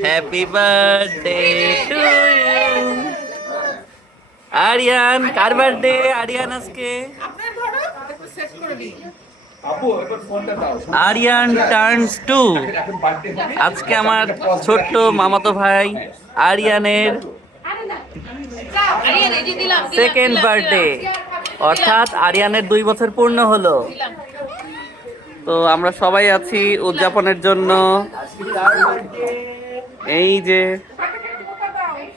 Happy birthday to you. Aryan, কার birthday? Aryan আজকে Aryan turns 2। আজকে আমার ছোট্ট মামাতো ভাই আরিয়ানের সেকেন্ড বার্থডে, অর্থাৎ আরিয়ানের 2 বছর পূর্ণ হলো। তো আমরা সবাই আছি উদযাপনের জন্য। এই যে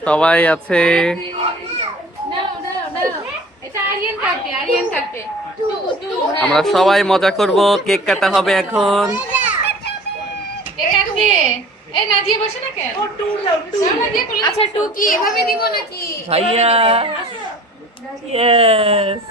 সবাই আছে। আমরা সবাই মজা করব, কেক কাটা হবে এখন। ভাইয়া ইয়েস,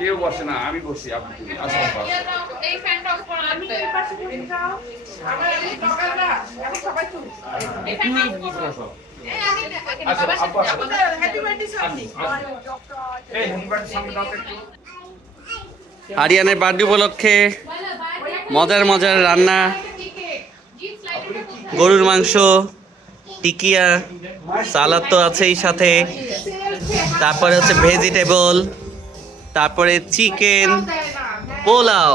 কেউ বসে না, আমি বসি। আপনি এই ফ্যানটা অফ করা লাগবে। আরিয়ানের বার্থডে উপলক্ষে মজার মজার রান্না, গরুর মাংস, টিকিয়া, সালাদ তো আছেই সাথে, তারপরে হচ্ছে ভেজিটেবল, তারপরে চিকেন, পোলাও।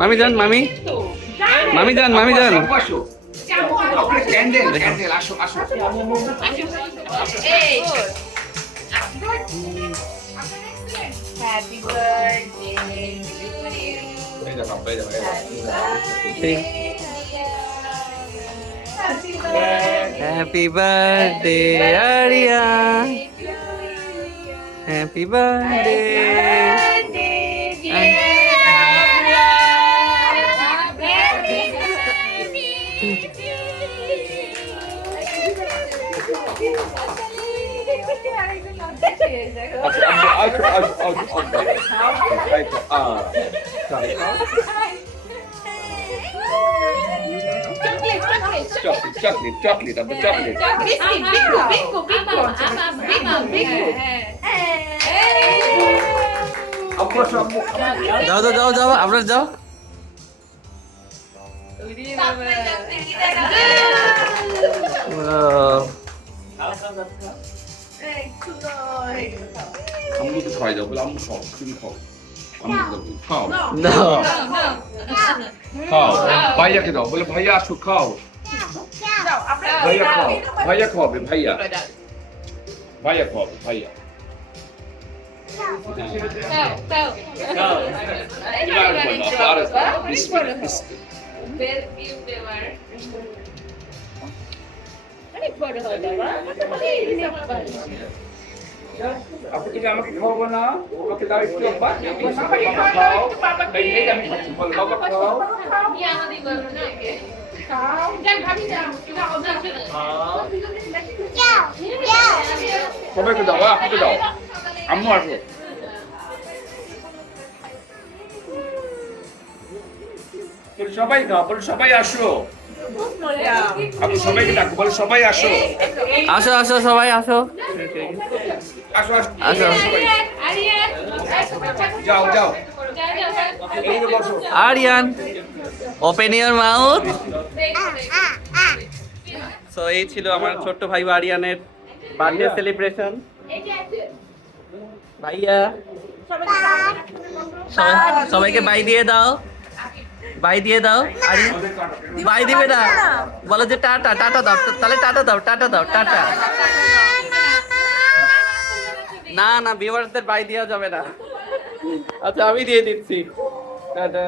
মামি যান, মামি মামি যান, মামি যান। ক্যান্ডেল ক্যান্ডেল, আসো আসো। Happy birthday happy birthday Aryan, happy birthday. Chocolate, chocolate, of the chocolate. যাও যাও যাও যাও, আপনার যাও। আম্মু তো খাওয়াই দাও, বলে আম্মু খাও, তুমি খাও। আম্মু খাও, না খাও। ভাইয়াকে দাও, বলে ভাইয়া আসো, খাও। ভাইয়া খাও, ভাইয়া খাওয়াবে, ভাইয়া ভাইয়া খাওয়াবে, ভাইয়া। আপনি কি আমাকে খাওয়াবো না? ওকে দাও একটু, বাবা খাও। এই আমি খাচ্ছি, বল বাবা খাও। সবাইকে দাও, আপনাকে দাও। আম্মু আসো। সবাই খাও, বলে সবাই আসো। আপনি সবাইকে ডাকো, বলে সবাই আসো। আসো আসো, সবাই আসো আসো আসো আসো। যাও যাও, এই যে বসো। Aryan, open your mouth. So এই ছিল আমার ছোট্ট ভাই আরিয়ানের বার্থডে সেলিব্রেশন। ভাইয়া সবাইকে বাই দিয়ে দাও, বাই দিয়ে দাও। আরিয়ান বাই দিবে না, বলো যে টাটা, টাটা দাও। তাহলে টাটা দাও, টাটা দাও, টাটা। না না, ভিউয়ারদের বাই দেওয়া যাবে না। আচ্ছা আমি দিয়ে দিচ্ছি, টাটা।